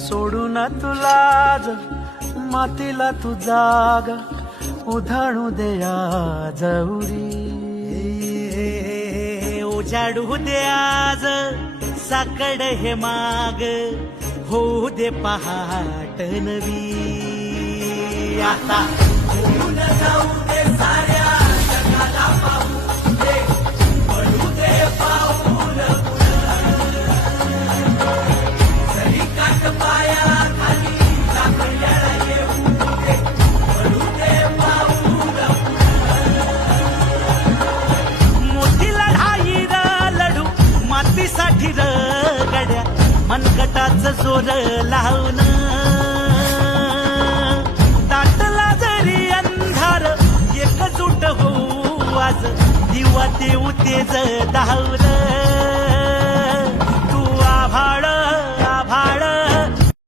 सोडून तुला मातीला तू जाग उधाणू दे आज उरी. उजाडू दे आज साकड हे माग होऊ दे पहाट नवी. आता होऊन जाऊ दे साऱ्या जगाला पाहू दे पडू दे पाऊल जरी काट पाया खाली लागल्याला येऊ दे पडू दे पाऊल. मोठी लढाई लढू मातीसाठी गड्या मनगटाच जोर लावून. दाटला जरी अंधार एकजूट होऊ आज दिवा देऊ तेज धावलं. तू आभाळ